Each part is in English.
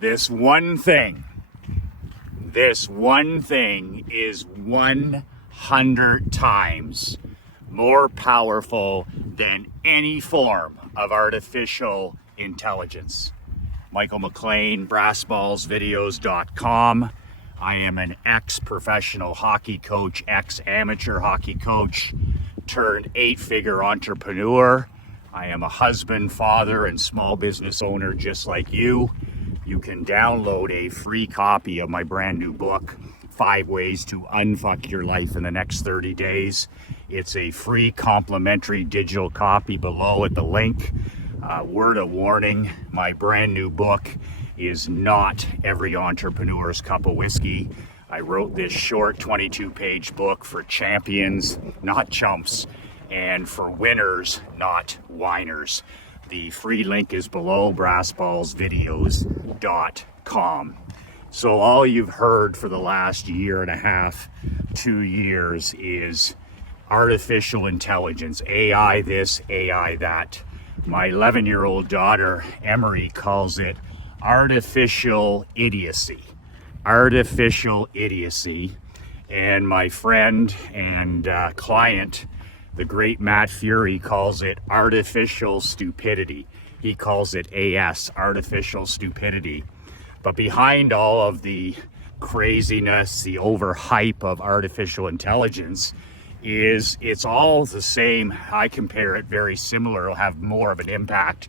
This one thing is 100 times more powerful than any form of artificial intelligence. Michael McLean, brassballsvideos.com. I am an ex-professional hockey coach, ex-amateur hockey coach, turned 8-figure entrepreneur. I am a husband, father, and small business owner just like you. You can download a free copy of my brand new book, 5 Ways to Unfuck Your Life in the Next 30 Days. It's a free complimentary digital copy below at the link. Word of warning, my brand new book is not every entrepreneur's cup of whiskey. I wrote this short 22-page book for champions, not chumps, and for winners, not whiners. The free link is below, brassballsvideos.com. So all you've heard for the last year and a half, 2 years, is artificial intelligence, AI this, AI that. My 11-year-old daughter, Emery, calls it artificial idiocy. Artificial idiocy. And my friend and client, the great Matt Fury, calls it artificial stupidity. He calls it AS, artificial stupidity. But behind all of the craziness, the overhype of artificial intelligence, it's all the same. I compare it very similar. It'll have more of an impact.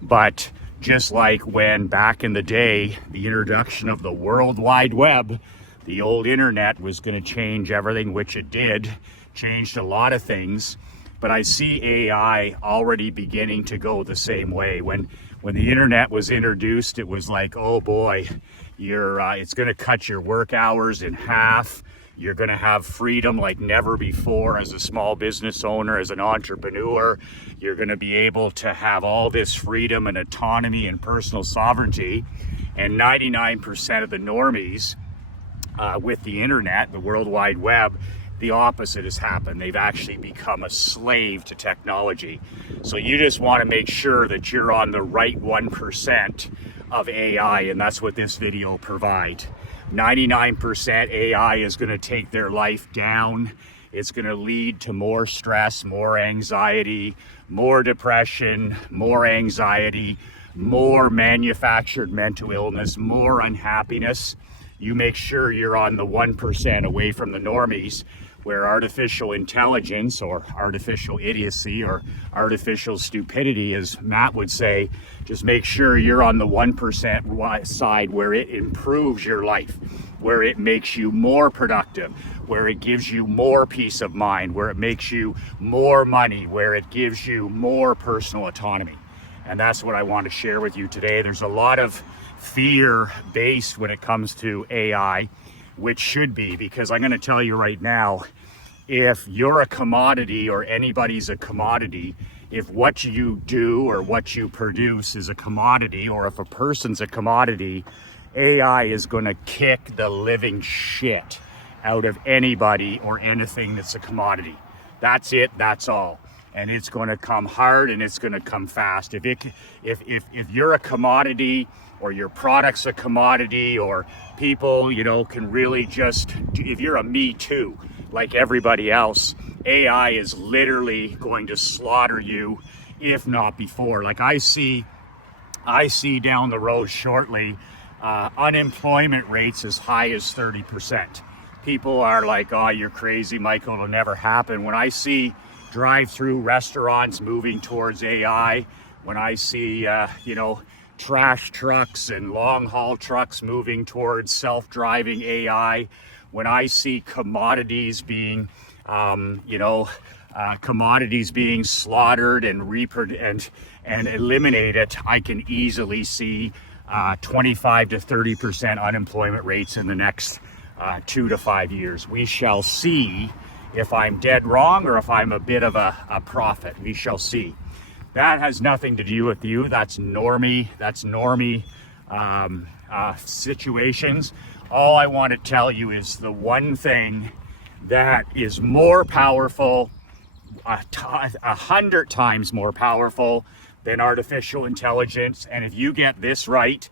But just like when back in the day, the introduction of the World Wide Web, the old internet was going to change everything, which it did, changed a lot of things. But I see AI already beginning to go the same way. When the internet was introduced, it was like, oh boy, it's going to cut your work hours in half. You're going to have freedom like never before as a small business owner, as an entrepreneur. You're going to be able to have all this freedom and autonomy and personal sovereignty. And 99% of the normies with the internet, the World Wide Web, the opposite has happened. They've actually become a slave to technology. So you just want to make sure that you're on the right 1% of AI, and that's what this video provides. 99% AI is going to take their life down. It's going to lead to more stress, more anxiety, more depression, more anxiety, more manufactured mental illness, more unhappiness. You make sure you're on the 1% away from the normies, where artificial intelligence or artificial idiocy or artificial stupidity, as Matt would say, just make sure you're on the 1% side where it improves your life, where it makes you more productive, where it gives you more peace of mind, where it makes you more money, where it gives you more personal autonomy. And that's what I want to share with you today. There's a lot of fear-based when it comes to AI, which should be, because I'm going to tell you right now, if you're a commodity or anybody's a commodity, if what you do or what you produce is a commodity, or if a person's a commodity, AI is going to kick the living shit out of anybody or anything that's a commodity. That's it, that's all. And it's going to come hard and it's going to come fast. If you're a commodity, or your product's a commodity, or people, can really just, if you're a me too, like everybody else, AI is literally going to slaughter you, if not before. Like I see down the road shortly, unemployment rates as high as 30%. People are like, oh, you're crazy, Michael, it'll never happen. When I see drive-through restaurants moving towards AI, when I see, trash trucks and long-haul trucks moving towards self-driving AI, when I see commodities being, slaughtered and eliminated, I can easily see 25 to 30% unemployment rates in the next 2 to 5 years. We shall see if I'm dead wrong or if I'm a bit of a prophet. We shall see. That has nothing to do with you. That's normie situations. All I want to tell you is the one thing that is more powerful, 100 times more powerful than artificial intelligence. And if you get this right,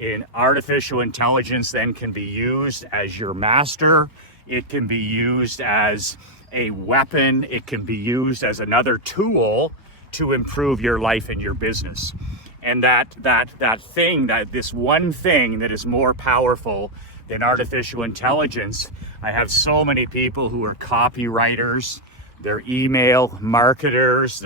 In artificial intelligence then can be used as your master. It can be used as a weapon. It can be used as another tool to improve your life and your business. And this one thing that is more powerful than artificial intelligence, I have so many people who are copywriters, they're email marketers,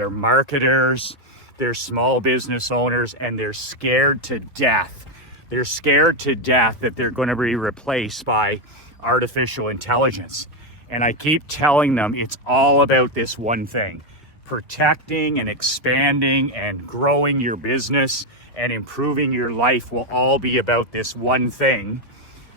they're small business owners, and they're scared to death. They're scared to death that they're going to be replaced by artificial intelligence. And I keep telling them it's all about this one thing: protecting and expanding and growing your business and improving your life will all be about this one thing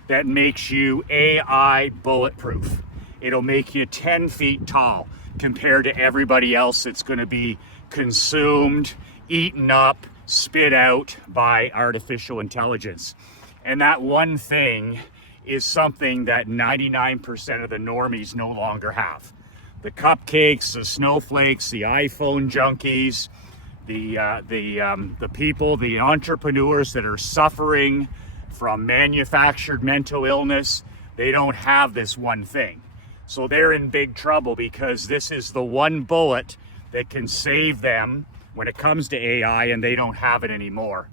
that makes you AI bulletproof. It'll make you 10 feet tall compared to everybody else that's going to be consumed, eaten up, spit out by artificial intelligence. And that one thing is something that 99% of the normies no longer have. The cupcakes, the snowflakes, the iPhone junkies, the people, the entrepreneurs that are suffering from manufactured mental illness, they don't have this one thing. So they're in big trouble because this is the one bullet that can save them when it comes to AI, and they don't have it anymore.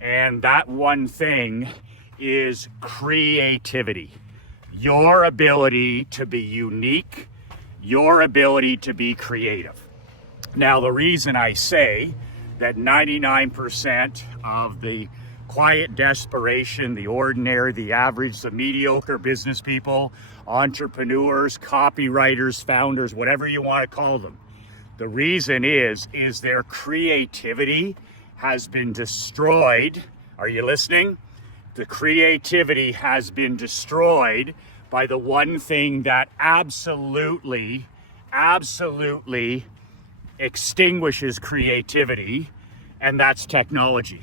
And that one thing is creativity. Your ability to be unique, your ability to be creative. Now, the reason I say that 99% of the quiet desperation, the ordinary, the average, the mediocre business people, entrepreneurs, copywriters, founders, whatever you want to call them, the reason is their creativity has been destroyed. Are you listening? The creativity has been destroyed by the one thing that absolutely extinguishes creativity, and that's technology.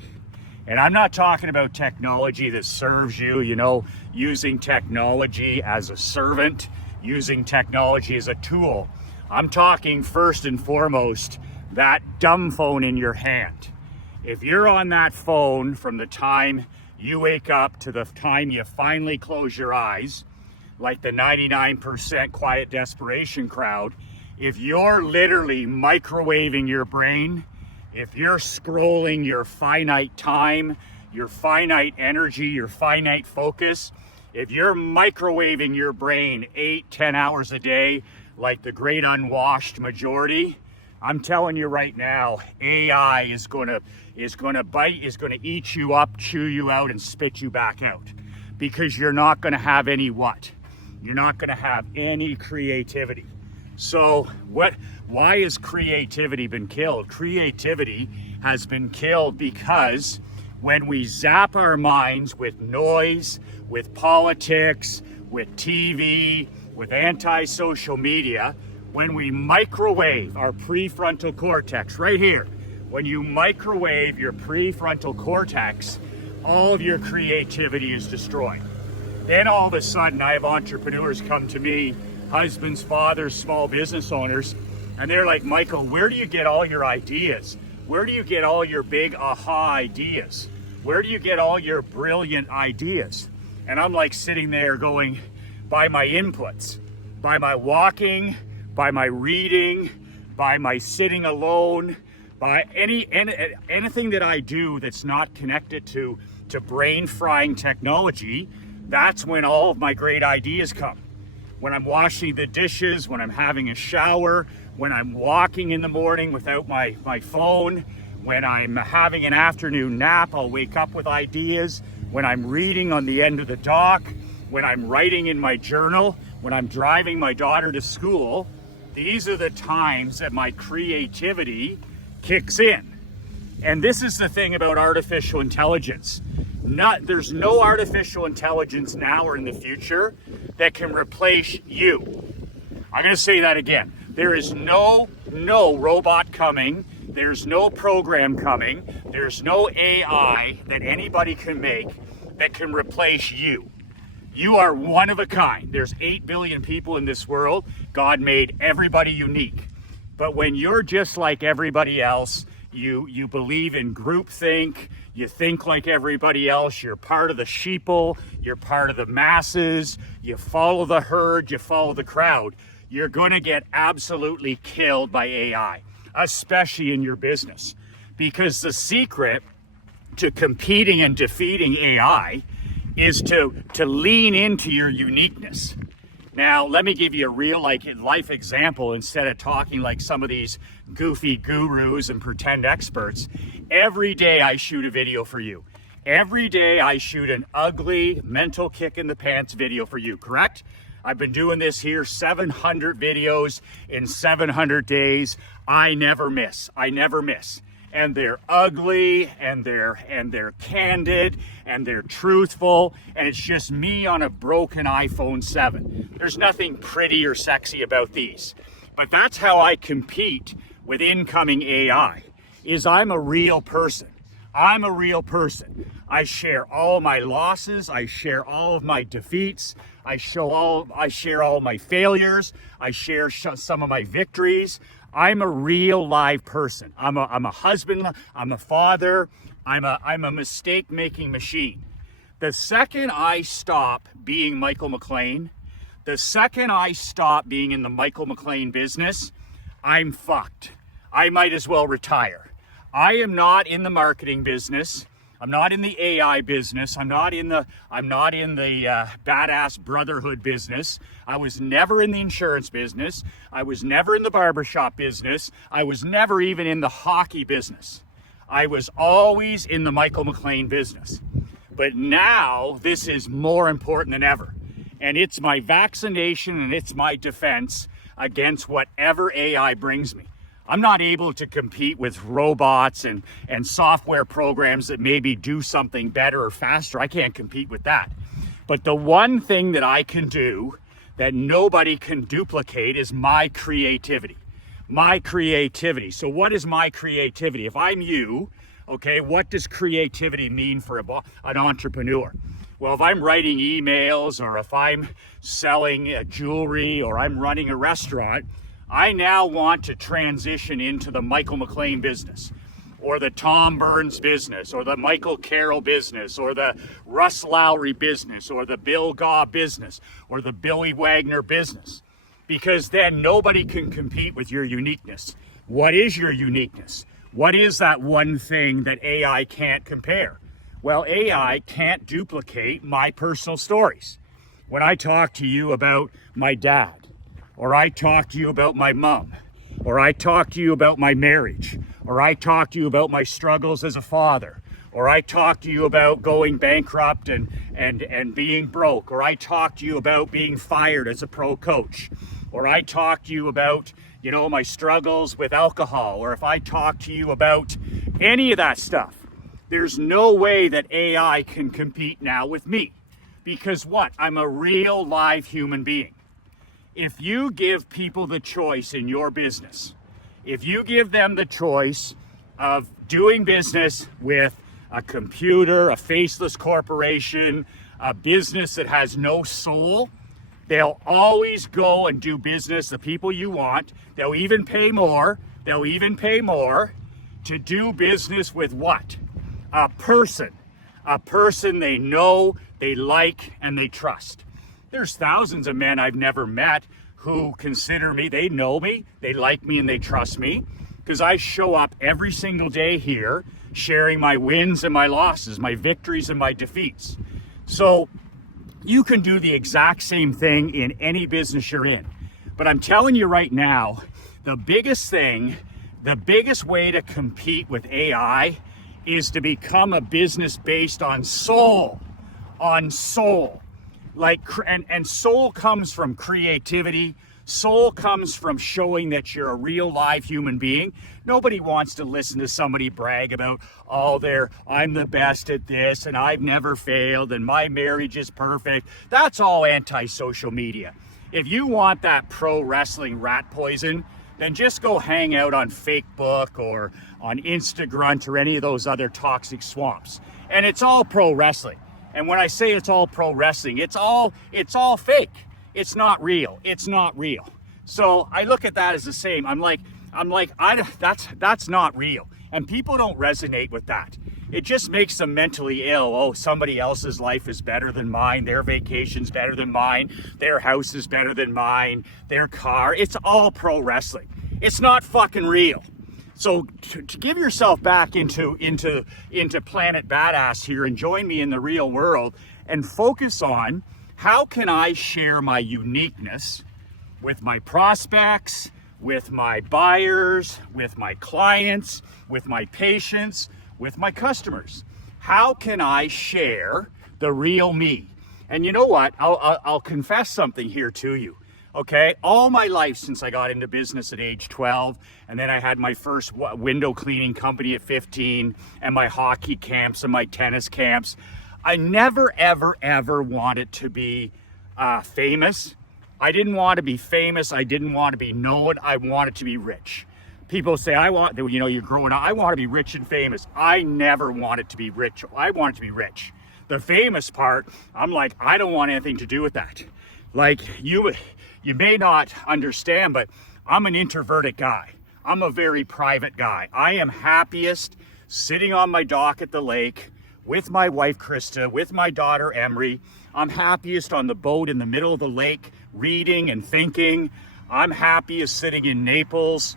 And I'm not talking about technology that serves you, using technology as a servant, using technology as a tool. I'm talking first and foremost that dumb phone in your hand. If you're on that phone from the time you wake up to the time you finally close your eyes, like the 99% quiet desperation crowd, if you're literally microwaving your brain, if you're scrolling your finite time, your finite energy, your finite focus, if you're microwaving your brain 8-10 hours a day, like the great unwashed majority, I'm telling you right now, AI is going to eat you up, chew you out, and spit you back out, because you're not going to have any what? You're not going to have any creativity. So why has creativity been killed? Creativity has been killed because when we zap our minds with noise, with politics, with TV, with anti-social media, when we microwave our prefrontal cortex right here, when you microwave your prefrontal cortex, all of your creativity is destroyed. Then all of a sudden, I have entrepreneurs come to me, husbands, fathers, small business owners, and they're like, Michael, where do you get all your ideas? Where do you get all your big aha ideas? Where do you get all your brilliant ideas? And I'm like sitting there going, by my inputs, by my walking, by my reading, by my sitting alone, by anything that I do that's not connected to brain frying technology. That's when all of my great ideas come. When I'm washing the dishes, when I'm having a shower, when I'm walking in the morning without my phone, when I'm having an afternoon nap, I'll wake up with ideas. When I'm reading on the end of the dock, when I'm writing in my journal, when I'm driving my daughter to school, these are the times that my creativity kicks in. And this is the thing about artificial intelligence. There's no artificial intelligence now or in the future that can replace you. I'm going to say that again. There is no robot coming. There's no program coming. There's no AI that anybody can make that can replace you. You are one of a kind. There's 8 billion people in this world. God made everybody unique. But when you're just like everybody else, you believe in groupthink, you think like everybody else, you're part of the sheeple, you're part of the masses, you follow the herd, you follow the crowd, you're going to get absolutely killed by AI, especially in your business. Because the secret to competing and defeating AI is to lean into your uniqueness. Now, let me give you a real life example instead of talking like some of these goofy gurus and pretend experts. Every day I shoot a video for you. Every day I shoot an ugly mental kick in the pants video for you, correct? I've been doing this here, 700 videos in 700 days. I never miss. And they're ugly, and they're candid, and they're truthful, and it's just me on a broken iPhone 7. There's nothing pretty or sexy about these. But that's how I compete with incoming AI, is I'm a real person. I'm a real person. I share all my losses, I share all of my defeats, I share all my failures, I share some of my victories. I'm a real live person. I'm a husband, I'm a father, I'm a mistake-making machine. The second I stop being Michael McLean, the second I stop being in the Michael McLean business, I'm fucked. I might as well retire. I am not in the marketing business. I'm not in the AI business. I'm not in the badass brotherhood business. I was never in the insurance business. I was never in the barbershop business. I was never even in the hockey business. I was always in the Michael McLean business. But now this is more important than ever. And it's my vaccination and it's my defense against whatever AI brings me. I'm not able to compete with robots and software programs that maybe do something better or faster. I can't compete with that. But the one thing that I can do that nobody can duplicate is my creativity. My creativity. So what is my creativity? If I'm you, okay, what does creativity mean for an entrepreneur? Well, if I'm writing emails or if I'm selling jewelry or I'm running a restaurant, I now want to transition into the Michael McLean business or the Tom Burns business or the Michael Carroll business or the Russ Lowry business or the Bill Gaw business or the Billy Wagner business, because then nobody can compete with your uniqueness. What is your uniqueness? What is that one thing that AI can't compare? Well, AI can't duplicate my personal stories. When I talk to you about my dad, or I talk to you about my mom, or I talk to you about my marriage, or I talk to you about my struggles as a father, or I talk to you about going bankrupt and being broke, or I talk to you about being fired as a pro coach, or I talk to you about, my struggles with alcohol, or if I talk to you about any of that stuff, there's no way that AI can compete now with me. Because what? I'm a real live human being. If you give people the choice in your business, if you give them the choice of doing business with a computer, a faceless corporation, a business that has no soul, they'll always go and do business, the people you want. They'll even pay more. To do business with what? A person they know, they like, and they trust. There's thousands of men I've never met who consider me, they know me, they like me, and they trust me, because I show up every single day here sharing my wins and my losses, my victories and my defeats. So you can do the exact same thing in any business you're in. But I'm telling you right now, the biggest way to compete with AI is to become a business based on soul. And soul comes from creativity. Soul comes from showing that you're a real live human being. Nobody wants to listen to somebody brag about, I'm the best at this and I've never failed and my marriage is perfect. That's all anti-social media. If you want that pro wrestling rat poison, then just go hang out on Facebook or on Instagram or any of those other toxic swamps. And it's all pro wrestling. And when I say it's all pro wrestling, it's all fake. It's not real. So I look at that as the same. I'm like, that's not real. And people don't resonate with that. It just makes them mentally ill. Oh, somebody else's life is better than mine. Their vacation's better than mine. Their house is better than mine. Their car. It's all pro wrestling. It's not fucking real. So to give yourself back into Planet Badass here and join me in the real world and focus on how can I share my uniqueness with my prospects, with my buyers, with my clients, with my patients, with my customers. How can I share the real me? And you know what? I'll confess something here to you. Okay, all my life since I got into business at age 12, and then I had my first window cleaning company at 15, and my hockey camps and my tennis camps, I never, ever, ever wanted to be famous. I didn't want to be famous. I didn't want to be known. I wanted to be rich. People say, you're growing up, I want to be rich and famous. I never wanted to be rich. I wanted to be rich. The famous part, I'm like, I don't want anything to do with that. Like you may not understand, but I'm an introverted guy. I'm a very private guy. I am happiest sitting on my dock at the lake with my wife, Krista, with my daughter, Emery. I'm happiest on the boat in the middle of the lake, reading and thinking. I'm happiest sitting in Naples,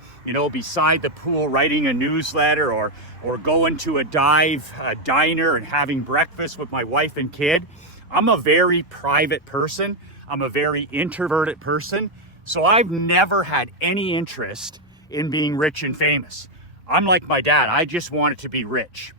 beside the pool, writing a newsletter or going to a diner and having breakfast with my wife and kid. I'm a very private person. I'm a very introverted person. So I've never had any interest in being rich and famous. I'm like my dad. I just wanted to be rich.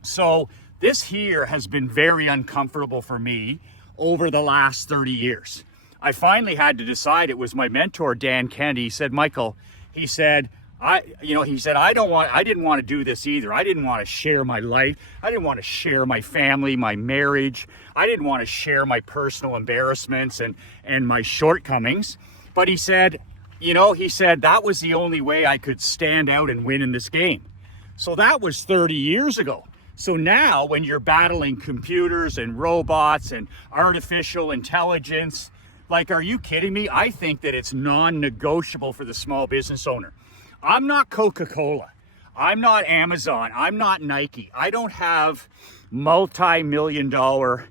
So this here has been very uncomfortable for me over the last 30 years. I finally had to decide. It was my mentor, Dan Kennedy. He said, Michael, I didn't want to do this either. I didn't want to share my life. I didn't want to share my family, my marriage. I didn't want to share my personal embarrassments and my shortcomings. But he said that was the only way I could stand out and win in this game. So that was 30 years ago. So now when you're battling computers and robots and artificial intelligence, like, are you kidding me? I think that it's non-negotiable for the small business owner. I'm not Coca-Cola. I'm not Amazon. I'm not Nike. I don't have multi-million-dollar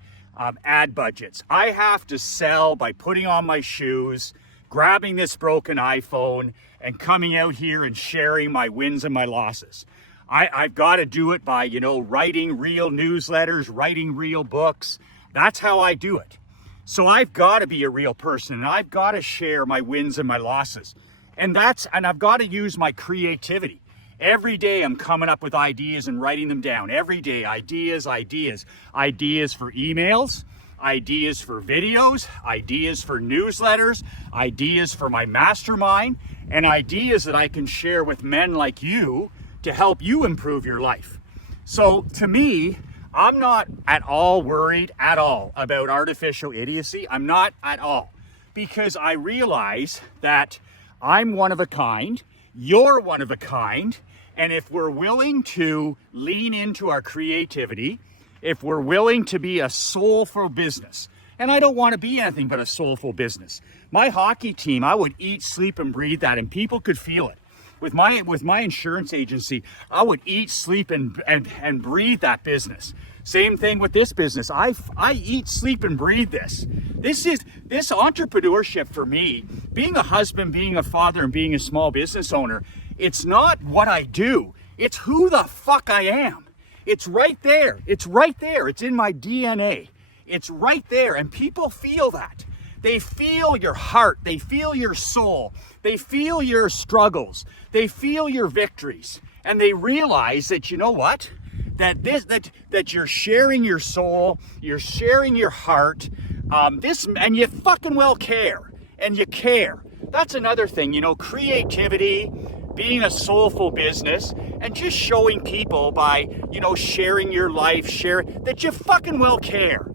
ad budgets. I have to sell by putting on my shoes, grabbing this broken iPhone, and coming out here and sharing my wins and my losses. I've got to do it by, writing real newsletters, writing real books. That's how I do it. So I've got to be a real person, and I've got to share my wins and my losses. And I've got to use my creativity. Every day I'm coming up with ideas and writing them down. Every day, ideas for emails, ideas for videos, ideas for newsletters, ideas for my mastermind, and ideas that I can share with men like you to help you improve your life. So to me, I'm not at all worried at all about artificial idiocy. I'm not at all, because I realize that I'm one of a kind, you're one of a kind, and if we're willing to lean into our creativity, if we're willing to be a soulful business, and I don't want to be anything but a soulful business. My hockey team, I would eat, sleep, and breathe that, and people could feel it. With my insurance agency, I would eat, sleep, and breathe that business. Same thing with this business. I eat, sleep, and breathe this. This entrepreneurship for me, being a husband, being a father, and being a small business owner, it's not what I do. It's who the fuck I am. It's right there. It's right there. It's in my DNA. It's right there. And people feel that. They feel your heart. They feel your soul. They feel your struggles. They feel your victories. And they realize that, you know what? That you're sharing your soul, you're sharing your heart, and you fucking well care. And you care. That's another thing, creativity, being a soulful business, and just showing people by, sharing your life, that you fucking well care.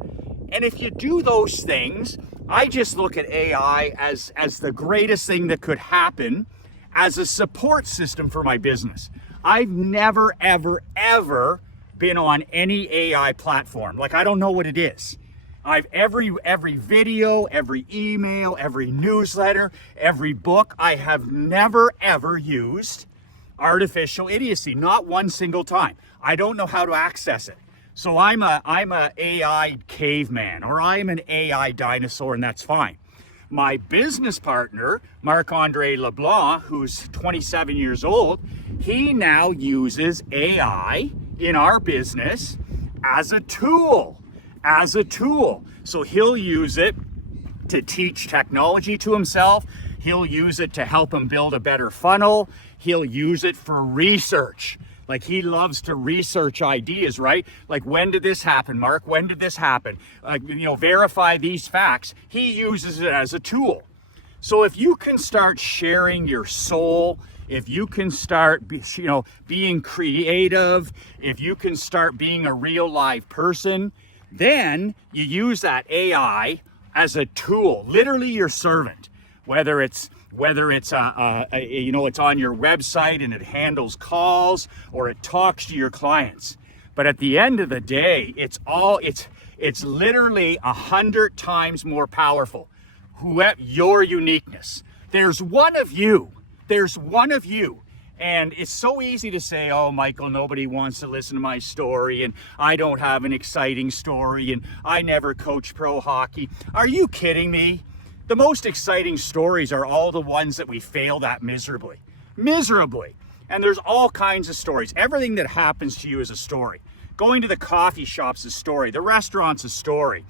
And if you do those things, I just look at AI as the greatest thing that could happen as a support system for my business. I've never, ever, ever been on any AI platform. Like, I don't know what it is. Every video, every email, every newsletter, every book, I have never, ever used artificial idiocy, not one single time. I don't know how to access it. So I'm a AI caveman, or I'm an AI dinosaur, and that's fine. My business partner, Marc-Andre Leblanc, who's 27 years old, he now uses AI in our business as a tool, So he'll use it to teach technology to himself. He'll use it to help him build a better funnel. He'll use it for research. Like, he loves to research ideas, right? Like, when did this happen, Mark? When did this happen? Verify these facts. He uses it as a tool. So if you can start sharing your soul, if you can start, being creative, if you can start being a real live person, then you use that AI as a tool, literally your servant, whether it's it's on your website and it handles calls, or it talks to your clients. But at the end of the day, it's literally 100 times more powerful. Your uniqueness. There's one of you. And it's so easy to say, oh, Michael, nobody wants to listen to my story, and I don't have an exciting story, and I never coached pro hockey. Are you kidding me? The most exciting stories are all the ones that we failed at miserably. And there's all kinds of stories. Everything that happens to you is a story. Going to the coffee shop's a story. The restaurant's a story.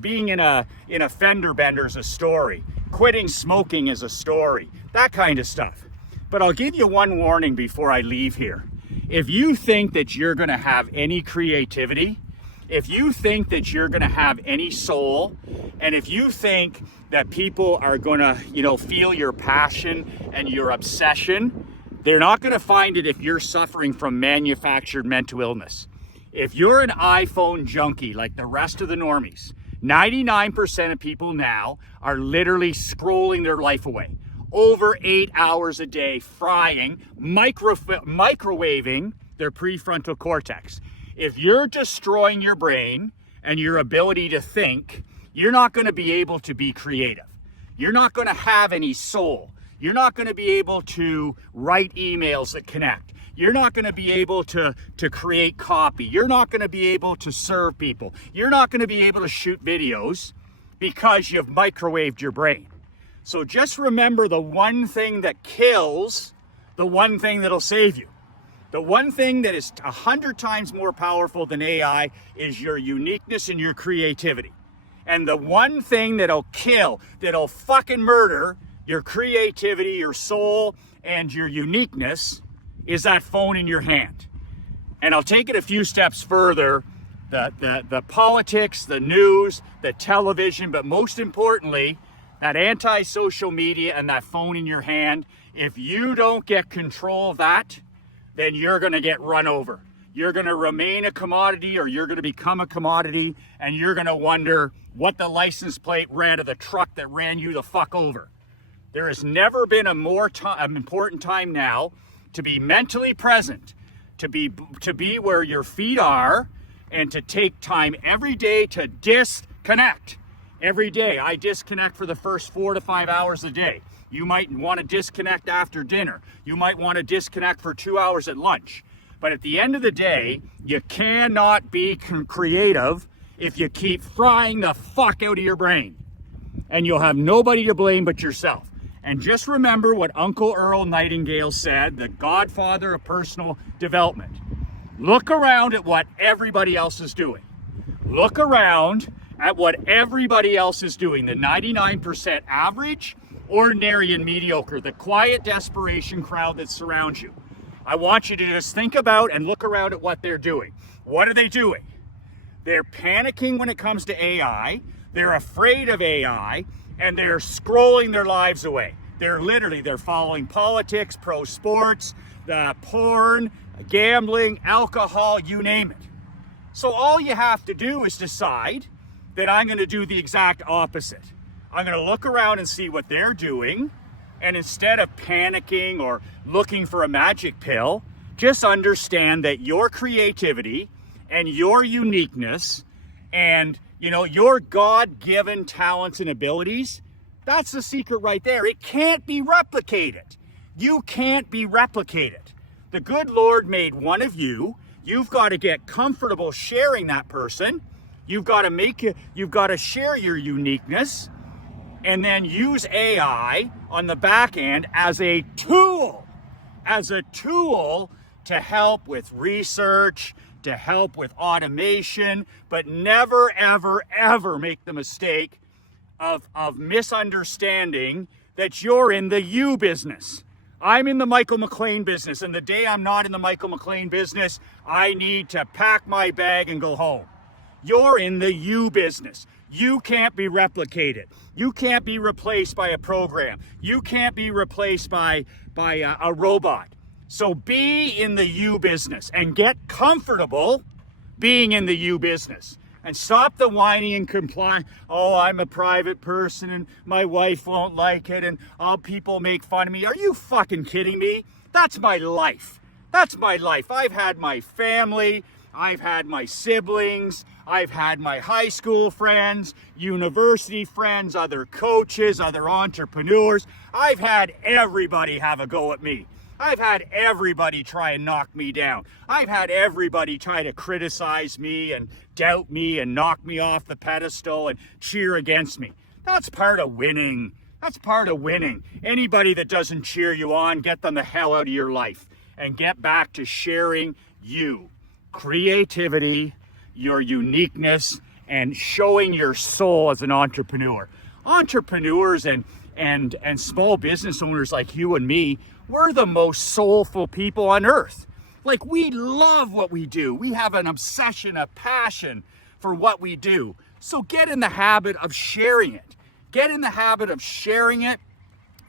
Being in a fender bender is a story. Quitting smoking is a story. That kind of stuff. But I'll give you one warning before I leave here. If you think that you're going to have any creativity, if you think that you're going to have any soul, and if you think that people are going to, feel your passion and your obsession, they're not going to find it if you're suffering from manufactured mental illness. If you're an iPhone junkie like the rest of the normies, 99% of people now are literally scrolling their life away. Over 8 hours a day, frying, microwaving their prefrontal cortex. If you're destroying your brain and your ability to think, you're not going to be able to be creative. You're not going to have any soul. You're not going to be able to write emails that connect. You're not going to be able to create copy. You're not going to be able to serve people. You're not going to be able to shoot videos because you've microwaved your brain. So just remember the one thing that kills, the one thing that'll save you. The one thing that is 100 times more powerful than AI is your uniqueness and your creativity. And the one thing that'll kill, that'll fucking murder your creativity, your soul, and your uniqueness is that phone in your hand. And I'll take it a few steps further. The politics, the news, the television, but most importantly, that anti-social media and that phone in your hand. If you don't get control of that, then you're going to get run over. You're going to remain a commodity, or you're going to become a commodity, and you're going to wonder what the license plate read of the truck that ran you the fuck over. There has never been a more important time now to be mentally present, to be where your feet are, and to take time every day to disconnect. Every day I disconnect for the first 4 to 5 hours a day. You might want to disconnect after dinner. You might want to disconnect for 2 hours at lunch. But at the end of the day, you cannot be creative if you keep frying the fuck out of your brain. And you'll have nobody to blame but yourself. And just remember what Uncle Earl Nightingale said, the godfather of personal development. Look around at what everybody else is doing. Look around at what everybody else is doing. The 99% average, ordinary, and mediocre. The quiet desperation crowd that surrounds you. I want you to just think about and look around at what they're doing. What are they doing? They're panicking when it comes to AI. They're afraid of AI, and they're scrolling their lives away. They're following politics, pro sports, the porn, gambling, alcohol, you name it. So all you have to do is decide that I'm going to do the exact opposite. I'm going to look around and see what they're doing, and instead of panicking or looking for a magic pill, just understand that your creativity and your uniqueness and your God-given talents and abilities, that's the secret right there. It can't be replicated. You can't be replicated. The good Lord made one of you. You've got to get comfortable sharing that person. You've got to share your uniqueness, and then use AI on the back end as a tool to help with research, to help with automation, but never, ever, ever make the mistake of misunderstanding that you're in the you business. I'm in the Michael McLean business, and the day I'm not in the Michael McLean business, I need to pack my bag and go home. You're in the you business. You can't be replicated. You can't be replaced by a program. You can't be replaced by a robot. So be in the you business and get comfortable being in the you business. And stop the whining and complying. Oh, I'm a private person and my wife won't like it and all people make fun of me. Are you fucking kidding me? That's my life. That's my life. I've had my family. I've had my siblings. I've had my high school friends, university friends, other coaches, other entrepreneurs. I've had everybody have a go at me. I've had everybody try and knock me down. I've had everybody try to criticize me and doubt me and knock me off the pedestal and cheer against me. That's part of winning. That's part of winning. Anybody that doesn't cheer you on, get them the hell out of your life and get back to sharing you. Creativity, your uniqueness, and showing your soul as an entrepreneur. Entrepreneurs and small business owners like you and me, we're the most soulful people on earth. Like, we love what we do. We have an obsession, a passion for what we do. So get in the habit of sharing it. Get in the habit of sharing it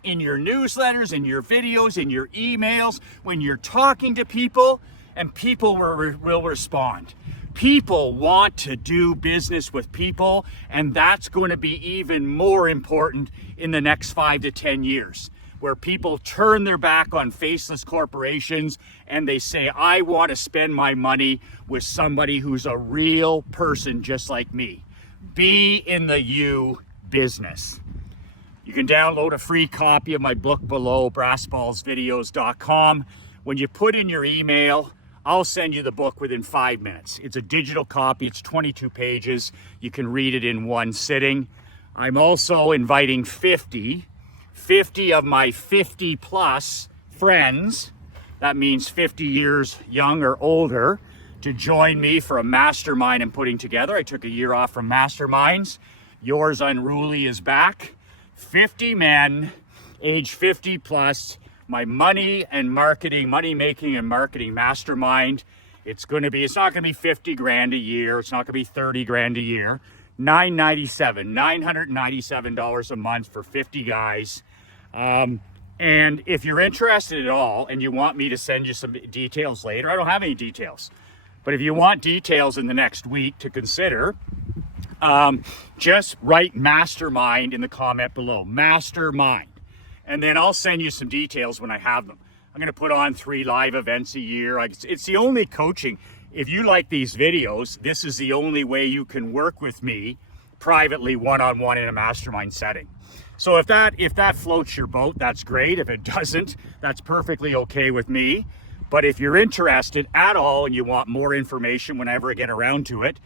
in your newsletters, in your videos, in your emails, when you're talking to people, and people will respond. People want to do business with people, and that's going to be even more important in the next 5 to 10 years, where people turn their back on faceless corporations and they say, I want to spend my money with somebody who's a real person just like me. Be in the you business. You can download a free copy of my book below, brassballsvideos.com. When you put in your email, I'll send you the book within 5 minutes. It's a digital copy. It's 22 pages. You can read it in one sitting. I'm also inviting 50 of my 50 plus friends, that means 50 years young or older, to join me for a mastermind I'm putting together. I took a year off from masterminds. Yours Unruly is back. 50 men, age 50 plus, my money making and marketing mastermind. It's not gonna be 50 grand a year. It's not gonna be 30 grand a year. $997 a month for 50 guys. And if you're interested at all and you want me to send you some details later, I don't have any details, but if you want details in the next week to consider, just write mastermind in the comment below, mastermind. And then I'll send you some details when I have them. I'm gonna put on 3 live events a year. It's the only coaching. If you like these videos, this is the only way you can work with me privately, one-on-one in a mastermind setting. So if that floats your boat, that's great. If it doesn't, that's perfectly okay with me. But if you're interested at all and you want more information whenever I get around to it,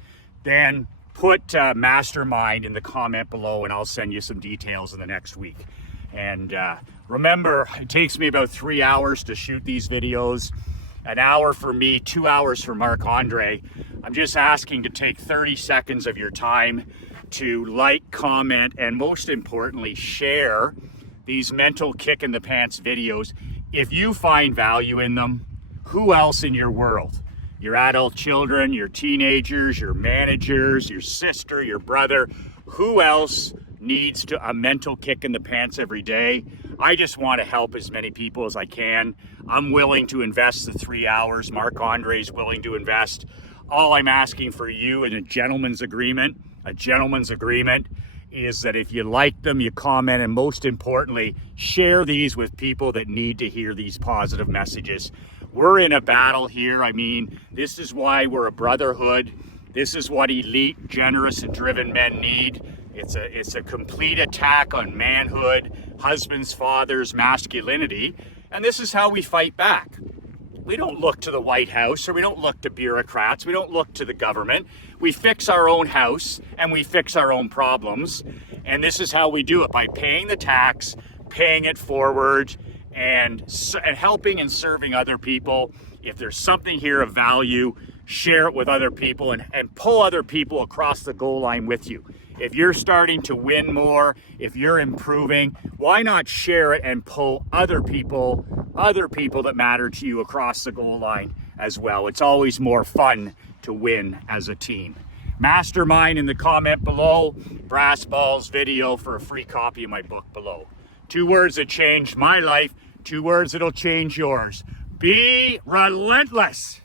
then put mastermind in the comment below and I'll send you some details in the next week. And remember, it takes me about 3 hours to shoot these videos. An hour for me, 2 hours for Marc Andre. I'm just asking to take 30 seconds of your time to like, comment, and most importantly, share these mental kick in the pants videos. If you find value in them, who else in your world? Your adult children, your teenagers, your managers, your sister, your brother, who else needs a mental kick in the pants every day? I just want to help as many people as I can. I'm willing to invest the 3 hours. Marc Andre is willing to invest. All I'm asking for you in a gentleman's agreement is that if you like them, you comment, and most importantly, share these with people that need to hear these positive messages. We're in a battle here. I mean, this is why we're a brotherhood. This is what elite, generous, and driven men need. It's a complete attack on manhood, husbands, fathers, masculinity, and this is how we fight back. We don't look to the White House, or we don't look to bureaucrats. We don't look to the government. We fix our own house and we fix our own problems. And this is how we do it, by paying the tax, paying it forward, and helping and serving other people. If there's something here of value, share it with other people and pull other people across the goal line with you. If you're starting to win more, if you're improving, why not share it and pull other people that matter to you across the goal line as well? It's always more fun to win as a team. Mastermind in the comment below. Brass balls video for a free copy of my book below. 2 words that changed my life, 2 words that'll change yours. Be relentless.